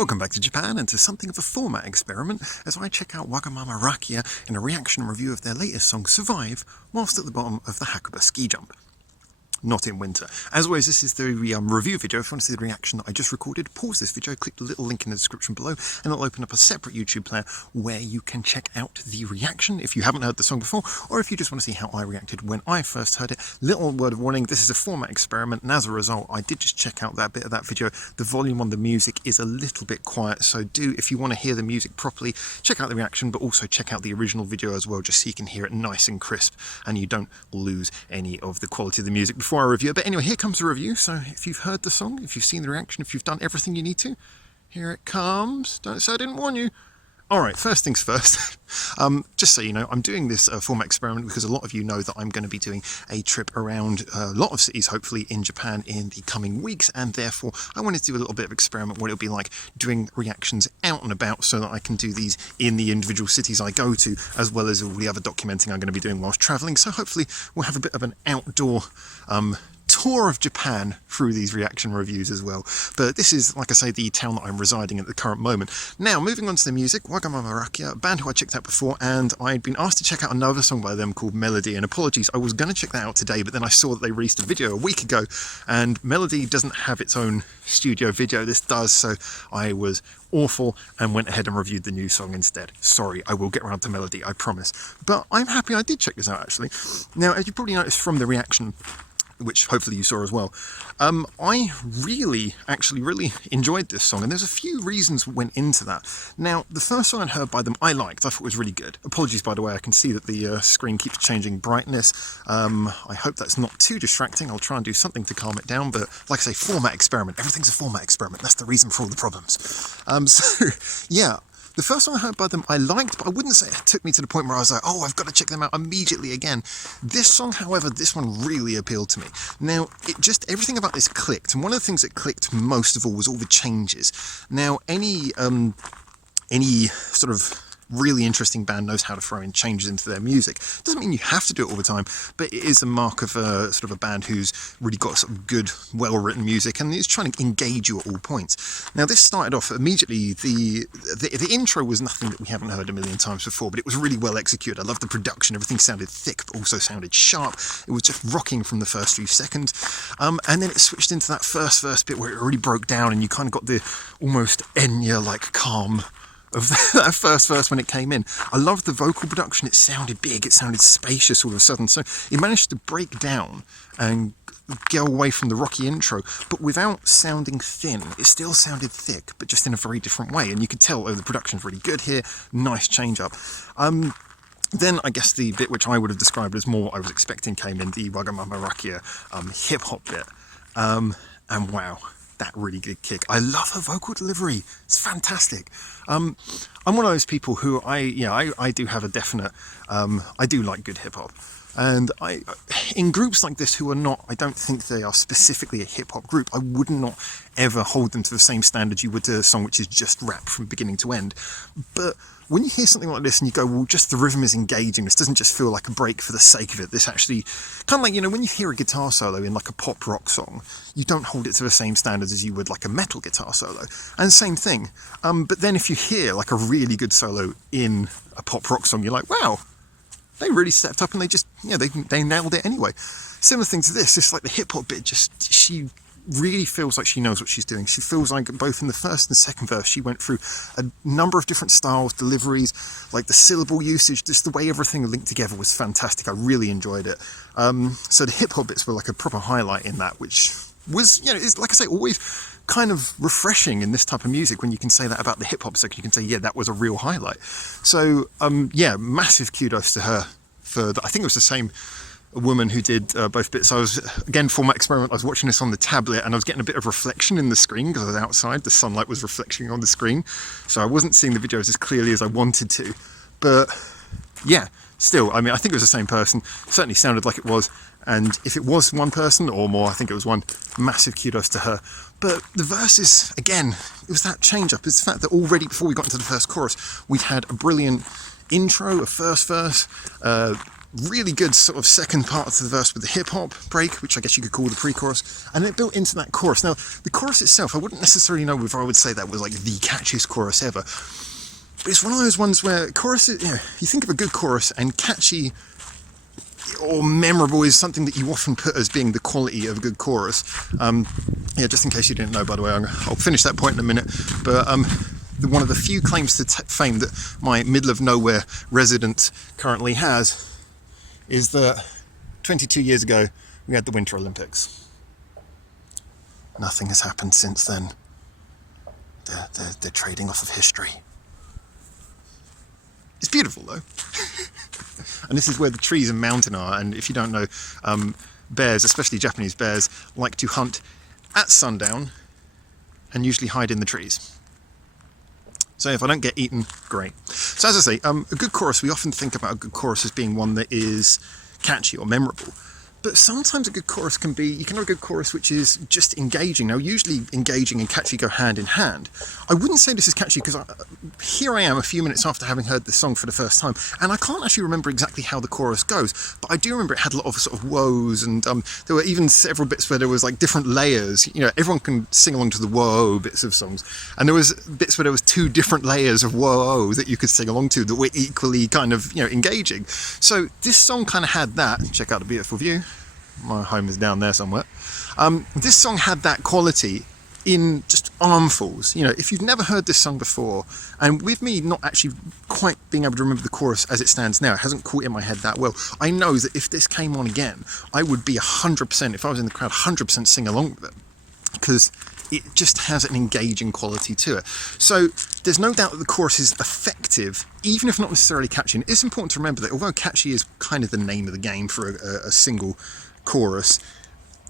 Welcome back to Japan and to something of a format experiment as I check out Wagamama Rakia in a reaction review of their latest song Survive whilst at the bottom of the Hakuba ski jump. Not in winter. As always, this is the review video. If you want to see the reaction that I just recorded, pause this video, click the little link in the description below, and it'll open up a separate YouTube player where you can check out the reaction if you haven't heard the song before, or if you just want to see how I reacted when I first heard it. Little word of warning, this is a format experiment, and as a result, I did just check out that bit of that video. The volume on the music is a little bit quiet, so do, if you want to hear the music properly, check out the reaction, but also check out the original video as well, just so you can hear it nice and crisp, and you don't lose any of the quality of the music before I review it. But anyway, here comes the review. So if you've heard the song, if you've seen the reaction, if you've done everything you need to, here it comes. Don't say I didn't warn you. Alright, first things first, just so you know, I'm doing this format experiment because a lot of you know that I'm going to be doing a trip around a lot of cities, hopefully in Japan in the coming weeks, and therefore I wanted to do a little bit of experiment what it'll be like doing reactions out and about so that I can do these in the individual cities I go to, as well as all the other documenting I'm going to be doing whilst travelling. So hopefully we'll have a bit of an outdoor tour of Japan through these reaction reviews as well. But this is, like I say, the town that I'm residing in at the current moment. Now, moving on to the music, Wagamama Rakia, a band who I checked out before, and I'd been asked to check out another song by them called Melody, and apologies, I was going to check that out today, but then I saw that they released a video a week ago, and Melody doesn't have its own studio video, this does, so I was awful and went ahead and reviewed the new song instead. Sorry, I will get around to Melody, I promise. But I'm happy I did check this out, actually. Now, as you probably noticed from the reaction, which hopefully you saw as well, I really enjoyed this song, and there's a few reasons that went into that. Now, the first song I'd heard by them I liked, I thought it was really good. Apologies, by the way, I can see that the screen keeps changing brightness. I hope that's not too distracting. I'll try and do something to calm it down, but like I say, format experiment. Everything's a format experiment. That's the reason for all the problems. So, yeah. The first song I heard by them I liked, but I wouldn't say it took me to the point where I was like, oh, I've got to check them out immediately again. This song, however, this one really appealed to me. Now, everything about this clicked, and one of the things that clicked most of all was all the changes. Now, any sort of really interesting band knows how to throw in changes into their music. Doesn't mean you have to do it all the time, but it is a mark of sort of a band who's really got sort of good, well-written music and is trying to engage you at all points. Now, this started off immediately, the intro was nothing that we haven't heard a million times before, but it was really well executed. I loved the production, everything sounded thick, but also sounded sharp. It was just rocking from the first few seconds. And then it switched into that first verse bit where it really broke down and you kind of got the almost Enya-like calm of that first verse when it came in. I loved the vocal production. It sounded big, it sounded spacious all of a sudden. So it managed to break down and go away from the rocky intro, but without sounding thin. It still sounded thick, but just in a very different way. And you could tell, oh, the production's really good here. Nice change up. Then I guess the bit which I would have described as more what I was expecting came in, the Wagamama Rakia hip-hop bit. And wow, that really good kick. I love her vocal delivery. It's fantastic. I'm one of those people who I do have a definite, I do like good hip hop. And in groups like this who are not, I don't think they are specifically a hip-hop group, I would not ever hold them to the same standard you would to a song which is just rap from beginning to end. But when you hear something like this and you go, well, just the rhythm is engaging, this doesn't just feel like a break for the sake of it, this actually, kind of like, you know, when you hear a guitar solo in like a pop rock song, you don't hold it to the same standards as you would like a metal guitar solo. And same thing. But then if you hear like a really good solo in a pop rock song, you're like, wow, they really stepped up and they just, yeah, they nailed it anyway. Similar thing to this, it's like the hip hop bit, just, she really feels like she knows what she's doing. She feels like both in the first and second verse, she went through a number of different styles, deliveries, like the syllable usage, just the way everything linked together was fantastic. I really enjoyed it. So the hip hop bits were like a proper highlight in that, which was, you know, it's like I say, always kind of refreshing in this type of music when you can say that about the hip hop section. You can say, yeah, that was a real highlight. So yeah, massive kudos to her for I think it was the same woman who did both bits. I was, again, format experiment, I was watching this on the tablet and I was getting a bit of reflection in the screen because I was outside, the sunlight was reflecting on the screen, so I wasn't seeing the videos as clearly as I wanted to. But yeah, still, I mean, I think it was the same person, certainly sounded like it was, and if it was one person or more, I think it was one, massive kudos to her. But the verses, again, it was that change up. It's the fact that already before we got into the first chorus, we'd had a brilliant intro, a first verse, really good sort of second part to the verse with the hip-hop break, which I guess you could call the pre-chorus, and it built into that chorus. Now, the chorus itself, I wouldn't necessarily know if I would say that was like the catchiest chorus ever, but it's one of those ones where choruses, you think of a good chorus, and catchy or memorable is something that you often put as being the quality of a good chorus. Just in case you didn't know, by the way, I'll finish that point in a minute, but one of the few claims to fame that my middle of nowhere resident currently has is that 22 years ago we had the Winter Olympics. Nothing has happened since then. They're trading off of history. It's beautiful though. And this is where the trees and mountain are, and if you don't know, bears, especially Japanese bears, like to hunt at sundown and usually hide in the trees. So if I don't get eaten, great. So as I say, a good chorus, we often think about a good chorus as being one that is catchy or memorable. But sometimes a good chorus can be, you can have a good chorus which is just engaging. Now, usually engaging and catchy go hand in hand. I wouldn't say this is catchy because here I am a few minutes after having heard this song for the first time, and I can't actually remember exactly how the chorus goes, but I do remember it had a lot of sort of woes, and there were even several bits where there was like different layers. Everyone can sing along to the whoa bits of songs, and there was bits where there was two different layers of whoa that you could sing along to that were equally kind of, engaging. So this song kind of had that. Check out the beautiful view. My home is down there somewhere. This song had that quality in just armfuls. If you've never heard this song before, and with me not actually quite being able to remember the chorus as it stands now, it hasn't caught in my head that well, I know that if this came on again, I would be 100%, if I was in the crowd, 100% sing along with it, because it just has an engaging quality to it. So there's no doubt that the chorus is effective, even if not necessarily catchy. And it's important to remember that although catchy is kind of the name of the game for a single chorus,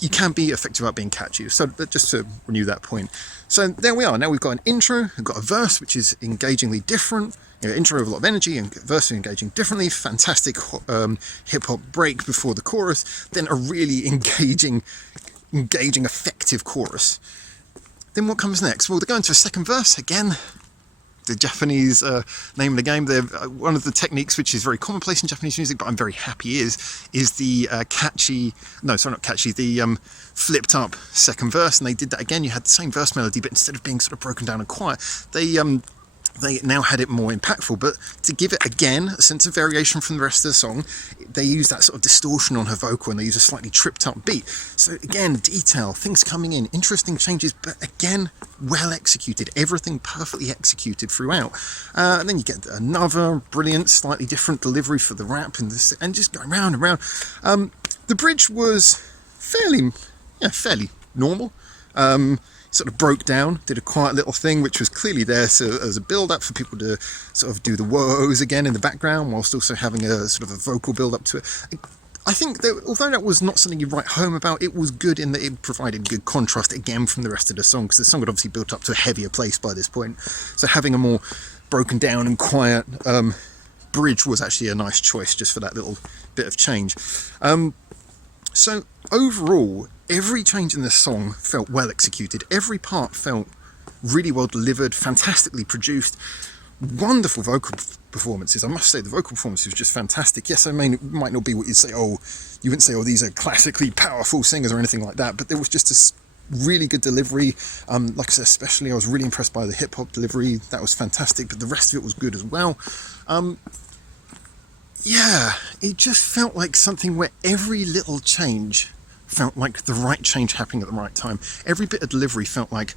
you can be effective about being catchy. So just to renew that point. So there we are. Now we've got an intro, we've got a verse which is engagingly different. Intro with a lot of energy and verse engaging differently. Fantastic hip-hop break before the chorus. Then a really engaging, effective chorus. Then what comes next? Well, they go into a second verse again. The Japanese name of the game. They're one of the techniques which is very commonplace in Japanese music, but I'm very happy is the the flipped up second verse, and they did that again. You had the same verse melody, but instead of being sort of broken down and quiet, they now had it more impactful. But to give it again a sense of variation from the rest of the song, they use that sort of distortion on her vocal, and they use a slightly tripped up beat. So again, detail, things coming in, interesting changes, but again, well executed, everything perfectly executed throughout. And then you get another brilliant, slightly different delivery for the rap, and just going round and round. The bridge was fairly normal. Sort of broke down, did a quiet little thing which was clearly there as a build-up for people to sort of do the woes again in the background, whilst also having a sort of a vocal build-up to it. I think that although that was not something you write home about, it was good in that it provided good contrast again from the rest of the song, because the song had obviously built up to a heavier place by this point. So having a more broken down and quiet bridge was actually a nice choice just for that little bit of change. So overall, every change in this song felt well executed. Every part felt really well delivered, fantastically produced, wonderful vocal performances. I must say the vocal performance was just fantastic. Yes, might not be what you'd say, you wouldn't say, these are classically powerful singers or anything like that, but there was just a really good delivery. Like I said, especially I was really impressed by the hip-hop delivery. That was fantastic, but the rest of it was good as well. It just felt like something where every little change felt like the right change happening at the right time. Every bit of delivery felt like,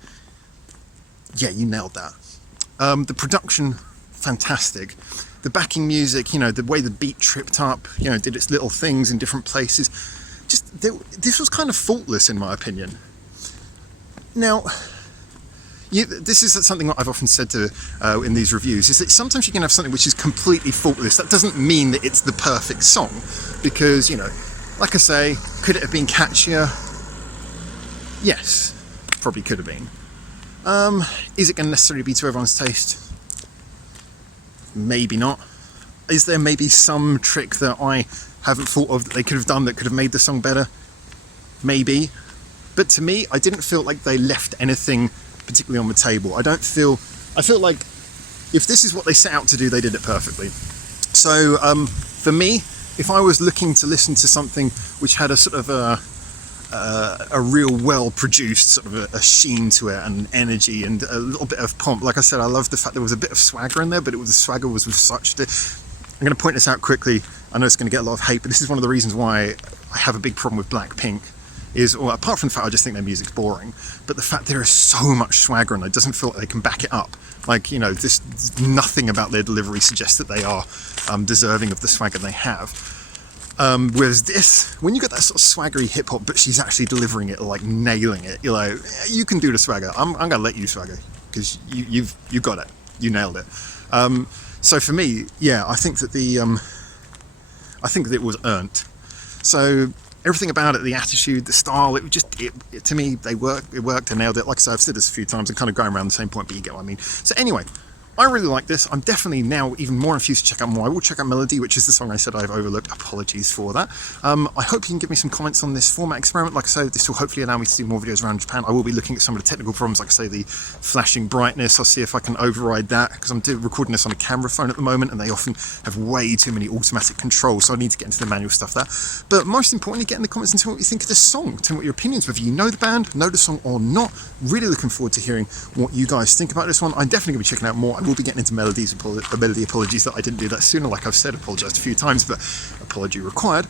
you nailed that. The production, fantastic. The backing music, the way the beat tripped up, did its little things in different places. This was kind of faultless in my opinion. Now, this is something that I've often said in these reviews, is that sometimes you can have something which is completely faultless. That doesn't mean that it's the perfect song, because, like I say, could it have been catchier? Yes, probably could have been. Is it going to necessarily be to everyone's taste? Maybe not. Is there maybe some trick that I haven't thought of that they could have done that could have made the song better? Maybe. But to me, I didn't feel like they left anything particularly on the table. I feel like if this is what they set out to do, they did it perfectly. So for me, if I was looking to listen to something which had a sort of a real well-produced sort of a sheen to it and energy and a little bit of pomp. Like I said, I love the fact there was a bit of swagger in there, but the swagger was with such... I'm going to point this out quickly. I know it's going to get a lot of hate, but this is one of the reasons why I have a big problem with Blackpink. Well, apart from the fact I just think their music's boring, but the fact there is so much swagger and it doesn't feel like they can back it up. Like, nothing about their delivery suggests that they are deserving of the swagger they have. Whereas this, when you get that sort of swaggery hip hop, but she's actually delivering it, like nailing it, you're like, you can do the swagger. I'm gonna let you swagger because you got it, you nailed it. So for me, yeah, I think that it was earned. So everything about it, the attitude, the style, it to me, it worked, and nailed it. Like I said, I've said this a few times, I'm kind of going around the same point, but you get what I mean. So anyway, I really like this. I'm definitely now even more infused to check out more. I will check out Melody, which is the song I said I've overlooked. Apologies for that. I hope you can give me some comments on this format experiment. Like I said, this will hopefully allow me to do more videos around Japan. I will be looking at some of the technical problems, like I say, the flashing brightness. I'll see if I can override that, because I'm recording this on a camera phone at the moment, and they often have way too many automatic controls, so I need to get into the manual stuff there. But most importantly, get in the comments and tell me what you think of this song. Tell me what your opinions, whether you know the band, know the song or not. Really looking forward to hearing what you guys think about this one. I'm definitely going to be checking out more. I will be getting into melodies. Apologies that I didn't do that sooner. Like I've said, apologised a few times, but apology required.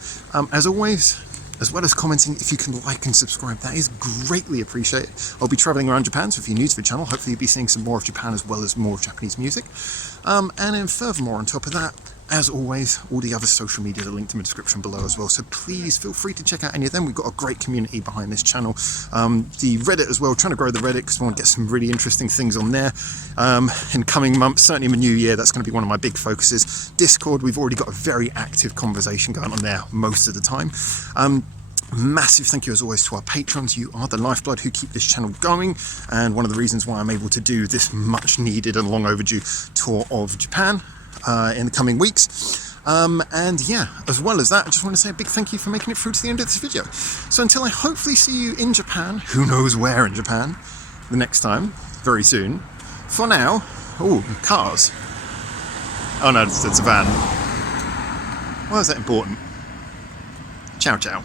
As always, as well as commenting, if you can like and subscribe, that is greatly appreciated. I'll be travelling around Japan, so if you're new to the channel, hopefully you'll be seeing some more of Japan as well as more of Japanese music. And then furthermore, on top of that, as always, all the other social medias are linked in the description below as well, so please feel free to check out any of them. We've got a great community behind this channel. The Reddit as well, trying to grow the Reddit because we want to get some really interesting things on there in coming months, certainly in the new year. That's going to be one of my big focuses. Discord, we've already got a very active conversation going on there most of the time. Massive thank you as always to our patrons. You are the lifeblood who keep this channel going, and one of the reasons why I'm able to do this much needed and long overdue tour of Japan in the coming weeks. And yeah, as well as that, I just want to say a big thank you for making it through to the end of this video. So until I hopefully see you in Japan, who knows where in Japan, the next time, very soon, for now, oh, cars. Oh no, it's a van. Why is that important? Ciao, ciao.